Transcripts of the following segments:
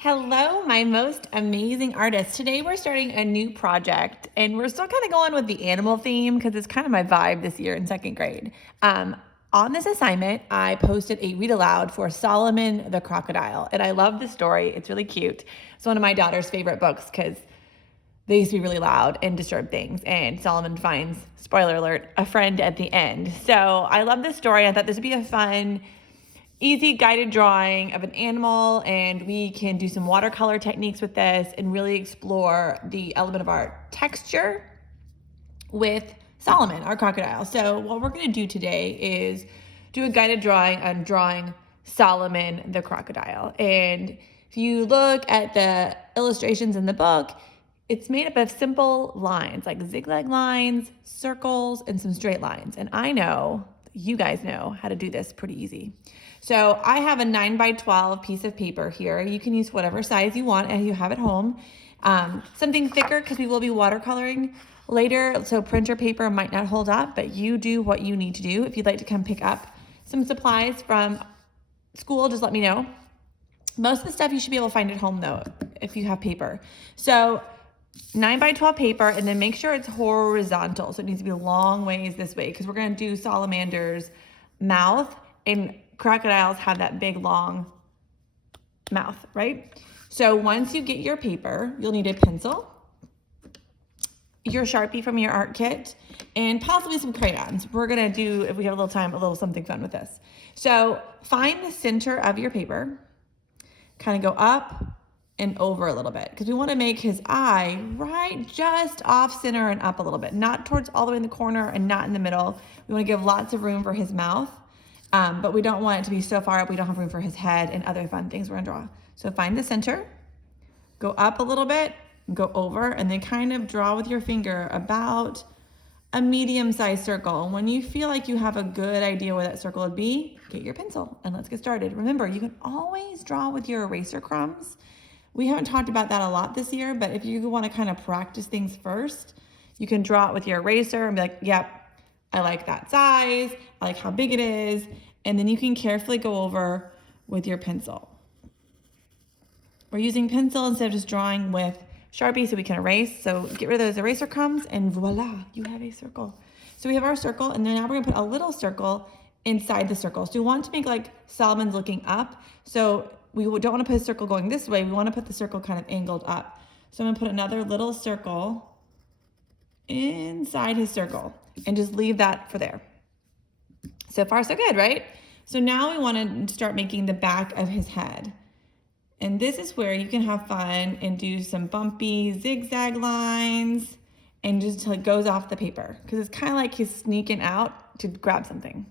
Hello, my most amazing artists. Today we're starting a new project and we're still kind of going with the animal theme because it's kind of my vibe this year in second grade. On this assignment, I posted a read aloud for Solomon the Crocodile. And I love the story. It's really cute. It's one of my daughter's favorite books because they used to be really loud and disturb things. And Solomon finds, spoiler alert, a friend at the end. So I love this story. I thought this would be a fun, easy guided drawing of an animal, and we can do some watercolor techniques with this and really explore the element of art texture with Solomon, our crocodile. So what we're going to do today is do a guided drawing on drawing Solomon the crocodile. And if you look at the illustrations in the book, it's made up of simple lines like zigzag lines, circles, and some straight lines. And I know you guys know how to do this pretty easy. So I have a 9x12 piece of paper here. You can use whatever size you want and you have at home. Something thicker because we will be watercoloring later, so printer paper might not hold up, but you do what you need to do. If you'd like to come pick up some supplies from school, just let me know. Most of the stuff you should be able to find at home though, if you have paper. So 9x12 paper, and then make sure it's horizontal. So it needs to be a long ways this way because we're going to do salamander's mouth, and crocodiles have that big long mouth, right? So once you get your paper, you'll need a pencil, your Sharpie from your art kit, and possibly some crayons. We're going to do, if we have a little time, a little something fun with this. So find the center of your paper, kind of go up and over a little bit because we want to make his eye right just off center and up a little bit, not towards all the way in the corner and not in the middle. We want to give lots of room for his mouth, but we don't want it to be so far up we don't have room for his head and other fun things we're going to draw. So find the center, go up a little bit, go over, and then kind of draw with your finger about a medium-sized circle. And when you feel like you have a good idea where that circle would be, get your pencil and let's get started. Remember, you can always draw with your eraser crumbs. We haven't talked about that a lot this year, but if you want to kind of practice things first, you can draw it with your eraser and be like, yep, I like that size, I like how big it is, and then you can carefully go over with your pencil. We're using pencil instead of just drawing with Sharpie so we can erase. So get rid of those eraser crumbs and voila, you have a circle. So we have our circle, and then now we're gonna put a little circle inside the circle. So we want to make like Solomon's looking up. So we don't want to put a circle going this way. We want to put the circle kind of angled up. So I'm going to put another little circle inside his circle and just leave that for there. So far, so good, right? So now we want to start making the back of his head. And this is where you can have fun and do some bumpy zigzag lines and just until it goes off the paper because it's kind of like he's sneaking out to grab something.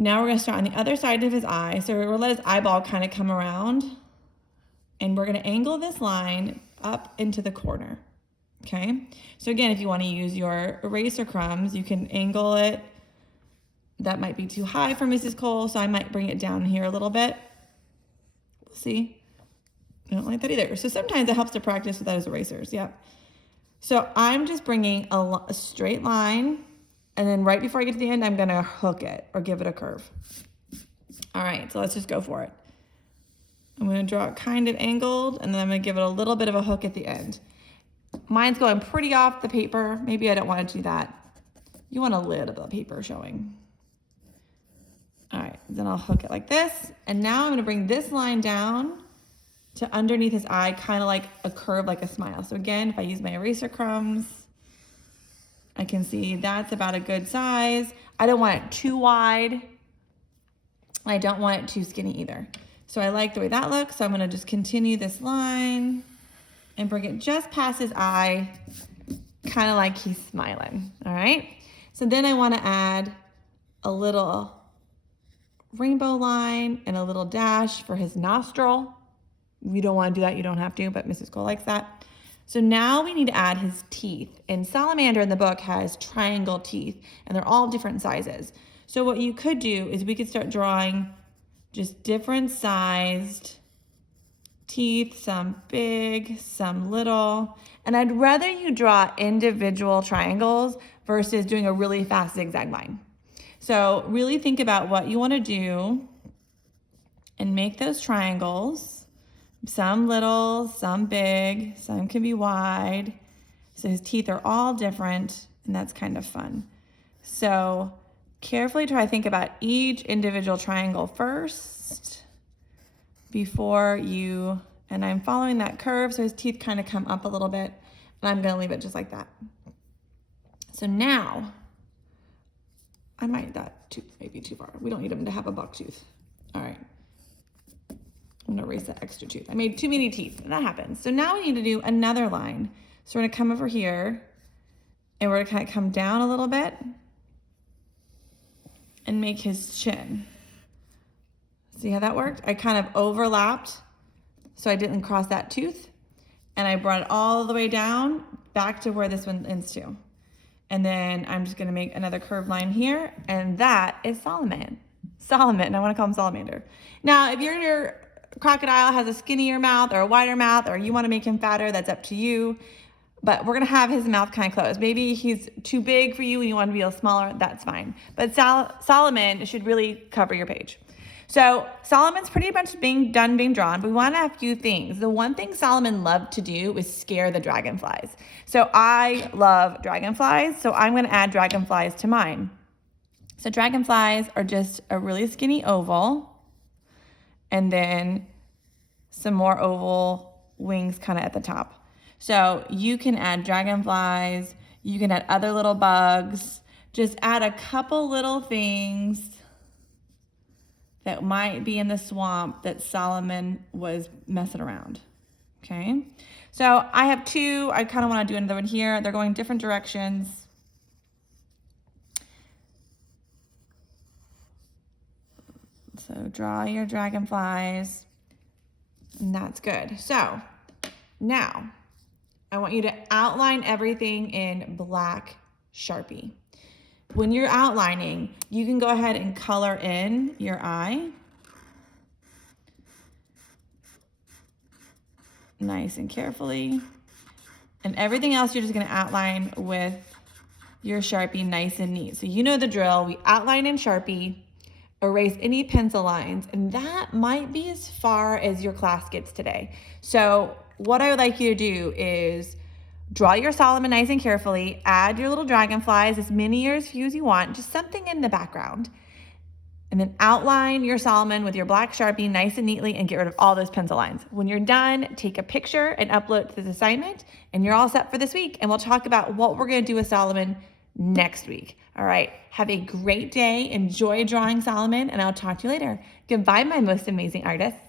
Now we're going to start on the other side of his eye. So we're going to let his eyeball kind of come around. And we're going to angle this line up into the corner. Okay? So again, if you want to use your eraser crumbs, you can angle it. That might be too high for Mrs. Cole, so I might bring it down here a little bit. We'll see. I don't like that either. So sometimes it helps to practice without his erasers. Yep. So I'm just bringing a straight line. And then right before I get to the end, I'm going to hook it or give it a curve. All right, so let's just go for it. I'm going to draw it kind of angled, and then I'm going to give it a little bit of a hook at the end. Mine's going pretty off the paper. Maybe I don't want to do that. You want a lid of the paper showing. All right, then I'll hook it like this. And now I'm going to bring this line down to underneath his eye, kind of like a curve, like a smile. So again, if I use my eraser crumbs, I can see that's about a good size. I don't want it too wide. I don't want it too skinny either. So I like the way that looks. So I'm gonna just continue this line and bring it just past his eye, kind of like he's smiling, all right? So then I wanna add a little rainbow line and a little dash for his nostril. You don't wanna do that, you don't have to, but Mrs. Cole likes that. So now we need to add his teeth. And Salamander in the book has triangle teeth, and they're all different sizes. So what you could do is we could start drawing just different sized teeth, some big, some little. And I'd rather you draw individual triangles versus doing a really fast zigzag line. So really think about what you want to do and make those triangles. Some little, some big, some can be wide. So his teeth are all different, and that's kind of fun. So carefully try to think about each individual triangle first before you, and I'm following that curve so his teeth kind of come up a little bit, and I'm gonna leave it just like that. So now, that tooth may be too far. We don't need him to have a buck tooth. All right. I'm gonna erase that extra tooth. I made too many teeth, and that happens. So now we need to do another line. So we're gonna come over here, and we're gonna kind of come down a little bit and make his chin. See how that worked? I kind of overlapped so I didn't cross that tooth, and I brought it all the way down back to where this one ends to. And then I'm just gonna make another curved line here, and that is Solomon. Solomon, I wanna call him Salamander. Now, if your crocodile has a skinnier mouth or a wider mouth, or you wanna make him fatter, that's up to you. But we're gonna have his mouth kind of closed. Maybe he's too big for you and you want to be a little smaller, that's fine. But Solomon should really cover your page. So Solomon's pretty much being drawn, but we want to have a few things. The one thing Solomon loved to do is scare the dragonflies. So I love dragonflies, so I'm gonna add dragonflies to mine. So dragonflies are just a really skinny oval, and then some more oval wings kind of at the top. So you can add dragonflies, you can add other little bugs, just add a couple little things that might be in the swamp that Solomon was messing around, okay? So I have two, I kind of want to do another one here. They're going different directions. So draw your dragonflies, and that's good. So now, I want you to outline everything in black Sharpie. When you're outlining, you can go ahead and color in your eye. Nice and carefully. And everything else you're just gonna outline with your Sharpie nice and neat. So you know the drill. We outline in Sharpie, erase any pencil lines, and that might be as far as your class gets today. So what I would like you to do is draw your Solomon nice and carefully, add your little dragonflies, as many or as few as you want, just something in the background. And then outline your Solomon with your black Sharpie nice and neatly and get rid of all those pencil lines. When you're done, take a picture and upload to this assignment, and you're all set for this week. And we'll talk about what we're gonna do with Solomon next week. All right, have a great day. Enjoy drawing Solomon, and I'll talk to you later. Goodbye, my most amazing artists.